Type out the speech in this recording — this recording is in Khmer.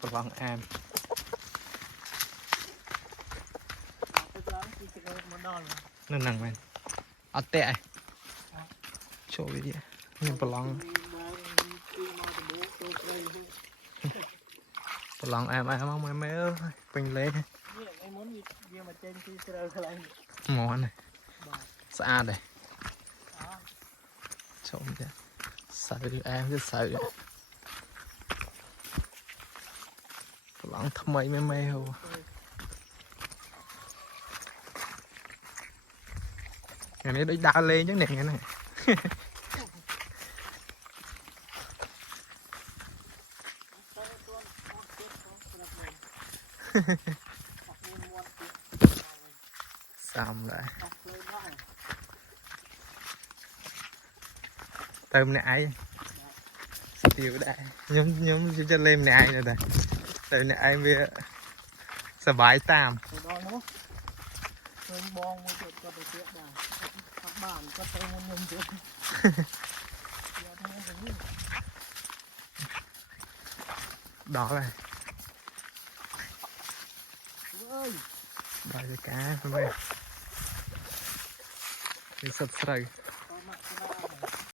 ប្រឡងអាមនៅហ្នឹងមែនអត់តែចូលវាខ្ញុំប្រឡងប្រឡងអាមមកមើលពេញលេនេះមុនវាមកចេញពីស្រូវខ្លាំងហ្មងណាស្អាតទេចូលទៅសើអាមគឺសើប្រឡងថ្មីមែហូថ្ងៃនេះដូចដើរលេងចឹងនេះហ្នឹងសាំដែរទៅម្នាក់ឯងស្ទាវដែរខ្ញុំจะលេងម្នាក់ឯងដែរទៅម្នាក់ឯងវាសบายតាមដល់នោះឃើញបងមួយទៀតគាត់ទៅទៀតដែរអត់បានគាត់ទៅមុនខ្ញុំទៀតដល់ហើយអើយដល់ទៅការហ្នឹងវាសុទ្ធស្រូវ